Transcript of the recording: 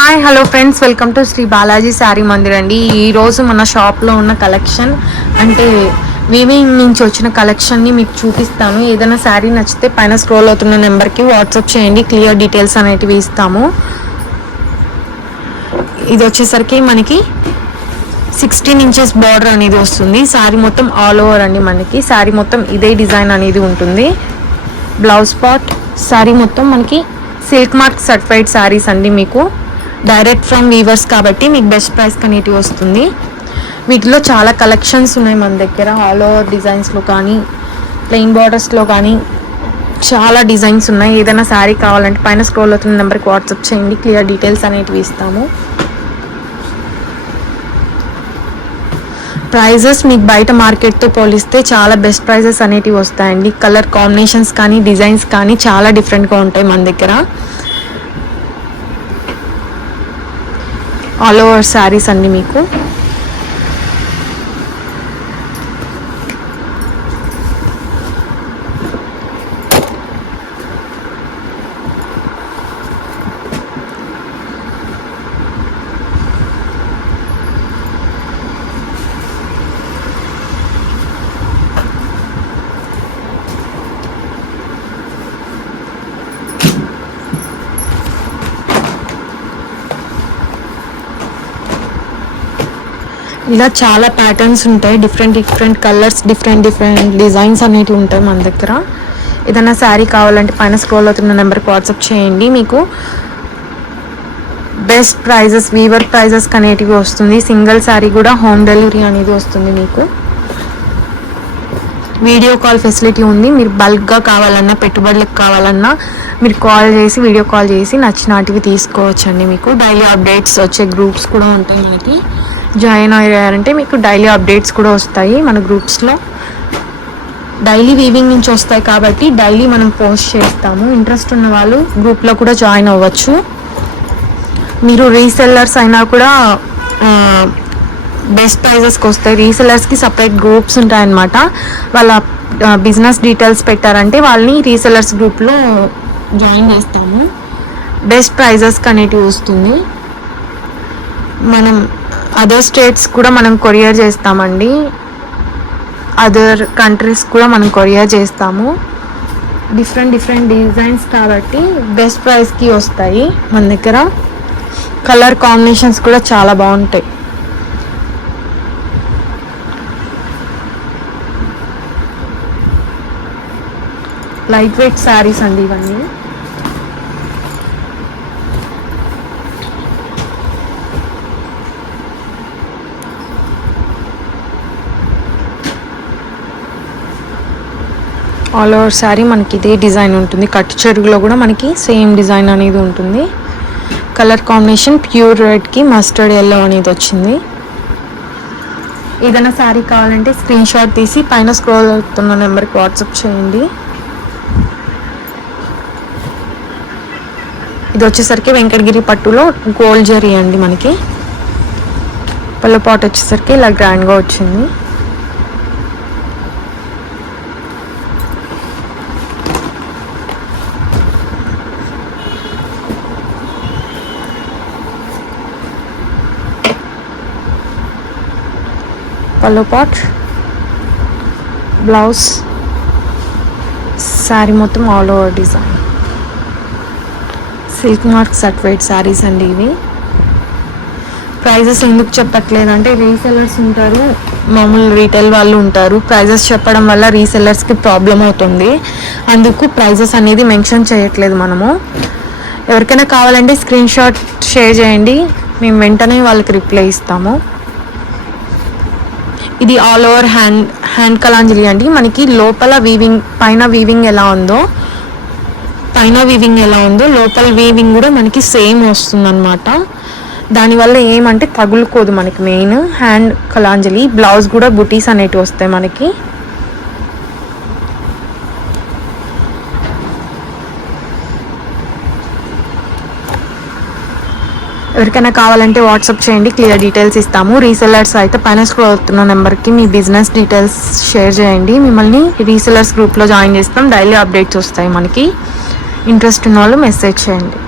Hi hello friends, welcome to Shri Balaji Saree Mandir అండి. ఈరోజు మన షాప్లో ఉన్న కలెక్షన్ అంటే వీవింగ్ నుంచి వచ్చిన కలెక్షన్ని మీకు చూపిస్తాను. ఏదైనా శారీ నచ్చితే పైన స్క్రోల్ అవుతున్న నెంబర్కి వాట్సాప్ చేయండి, క్లియర్ డీటెయిల్స్ అనేటివి ఇస్తాము. ఇది వచ్చేసరికి మనకి 16 ఇంచెస్ బార్డర్ అనేది వస్తుంది. శారీ మొత్తం ఆల్ ఓవర్ అండి. మనకి శారీ మొత్తం ఇదే డిజైన్ అనేది ఉంటుంది. బ్లౌజ్ పార్ట్ శారీ మొత్తం మనకి సిల్క్ మార్క్ సర్టిఫైడ్ శారీస్ అండి. మీకు డైరెక్ట్ ఫ్రమ్ వీవర్స్ కాబట్టి మీకు బెస్ట్ ప్రైస్ అనేటివి వస్తుంది. వీటిలో చాలా కలెక్షన్స్ ఉన్నాయి మన దగ్గర. ఆల్ ఓవర్ డిజైన్స్లో కానీ ప్లెయిన్ బార్డర్స్లో కానీ చాలా డిజైన్స్ ఉన్నాయి. ఏదైనా శారీ కావాలంటే పైన స్క్రోల్ అవుతున్న నెంబర్కి వాట్సాప్ చేయండి, క్లియర్ డీటెయిల్స్ అనేటివి ఇస్తాము. ప్రైజెస్ మీకు బయట మార్కెట్తో పోలిస్తే చాలా బెస్ట్ ప్రైజెస్ అనేటివి వస్తాయండి. కలర్ కాంబినేషన్స్ కానీ డిజైన్స్ కానీ చాలా డిఫరెంట్గా ఉంటాయి మన దగ్గర. ఆల్ ఓవర్ శారీస్ అన్నీ మీకు ఇలా చాలా ప్యాటర్న్స్ ఉంటాయి. డిఫరెంట్ కలర్స్, డిఫరెంట్ డిజైన్స్ అనేవి ఉంటాయి మన దగ్గర. ఏదైనా శారీ కావాలంటే పైన స్క్రోల్ అవుతున్న నెంబర్కి వాట్సాప్ చేయండి. మీకు బెస్ట్ ప్రైజెస్, వీవర్ ప్రైజెస్ అనేటివి వస్తుంది. సింగిల్ శారీ కూడా హోమ్ డెలివరీ అనేది వస్తుంది. మీకు వీడియో కాల్ ఫెసిలిటీ ఉంది. మీరు బల్క్గా కావాలన్నా, పెట్టుబడులకు కావాలన్నా మీరు కాల్ చేసి, వీడియో కాల్ చేసి నచ్చినటివి తీసుకోవచ్చండి. మీకు డైలీ అప్డేట్స్ వచ్చే గ్రూప్స్ కూడా ఉంటాయి. మనకి జాయిన్ అయ్యారంటే మీకు డైలీ అప్డేట్స్ కూడా వస్తాయి. మన గ్రూప్స్లో డైలీ వీవింగ్ నుంచి వస్తాయి కాబట్టి డైలీ మనం పోస్ట్ చేస్తాము. ఇంట్రెస్ట్ ఉన్న వాళ్ళు గ్రూప్లో కూడా జాయిన్ అవ్వచ్చు. మీరు రీసెల్లర్స్ అయినా కూడా బెస్ట్ ప్రైజెస్కి వస్తాయి. రీసెల్లర్స్కి సపరేట్ గ్రూప్స్ ఉంటాయన్నమాట. వాళ్ళ బిజినెస్ డీటెయిల్స్ పెట్టారంటే వాళ్ళని రీసెల్లర్స్ గ్రూప్లో జాయిన్ చేస్తాము. బెస్ట్ ప్రైజెస్కి అనేటివి వస్తుంది. మనం అదర్ స్టేట్స్ కూడా మనం కొరియర్ చేస్తామండి. అదర్ కంట్రీస్ కూడా మనం కొరియర్ చేస్తాము. డిఫరెంట్ డిజైన్స్ కాబట్టి బెస్ట్ ప్రైస్కి వస్తాయి మన దగ్గర. కలర్ కాంబినేషన్స్ కూడా చాలా బాగుంటాయి. లైట్ వెయిట్ శారీస్ అండి ఇవన్నీ. ఆల్ ఓవర్ శారీ మనకి ఇదే డిజైన్ ఉంటుంది. కట్టు చెరుగులో కూడా మనకి సేమ్ డిజైన్ అనేది ఉంటుంది. కలర్ కాంబినేషన్ ప్యూర్ రెడ్కి మస్టర్డ్ ఎల్లో అనేది వచ్చింది. ఏదైనా శారీ కావాలంటే స్క్రీన్ షాట్ తీసి పైన స్క్రోల్ అవుతున్న నెంబర్కి వాట్సాప్ చేయండి. ఇది వచ్చేసరికి వెంకటగిరి పట్టులో గోల్డ్ జరీ అండి. మనకి పళ్ళు పాట్ వచ్చేసరికి ఇలా గ్రాండ్గా వచ్చింది. పళ్ళు పాట్, బ్లౌజ్, శారీ మొత్తం all over design. Silk mark certified saris అండి ఇవి. ప్రైజెస్ ఎందుకు చెప్పట్లేదు అంటే రీసెల్లర్స్ ఉంటారు, మామూలు రీటైల్ వాళ్ళు ఉంటారు. ప్రైజెస్ చెప్పడం వల్ల రీసెల్లర్స్కి ప్రాబ్లం అవుతుంది. అందుకు ప్రైజెస్ అనేది మెన్షన్ చేయట్లేదు మనము. ఎవరికైనా కావాలంటే స్క్రీన్ షాట్ షేర్ చేయండి, మేము వెంటనే వాళ్ళకి రిప్లై ఇస్తాము. ఇది ఆల్ ఓవర్ హ్యాండ్ కలాంజలి అండి. మనకి లోపల వీవింగ్, పైన వీవింగ్ ఎలా ఉందో లోపల వీవింగ్ కూడా మనకి సేమ్ వస్తుందన్నమాట. దానివల్ల ఏమంటే తగులుకోదు మనకి. Main hand Kalanjali. బ్లౌజ్ కూడా బుటీస్ అనేటివి వస్తాయి మనకి. ఎవరికైనా కావాలంటే వాట్సాప్ చేయండి, క్లియర్ డీటెయిల్స్ ఇస్తాము. రీసెల్లర్స్ అయితే పైన స్క్రోల్ అవుతున్న నెంబర్కి మీ బిజినెస్ డీటెయిల్స్ షేర్ చేయండి. మిమ్మల్ని రీసెల్లర్స్ గ్రూప్లో జాయిన్ చేస్తాం. డైలీ అప్డేట్స్ వస్తాయి మనకి. ఇంట్రెస్ట్ ఉన్న వాళ్ళు మెసేజ్ చేయండి.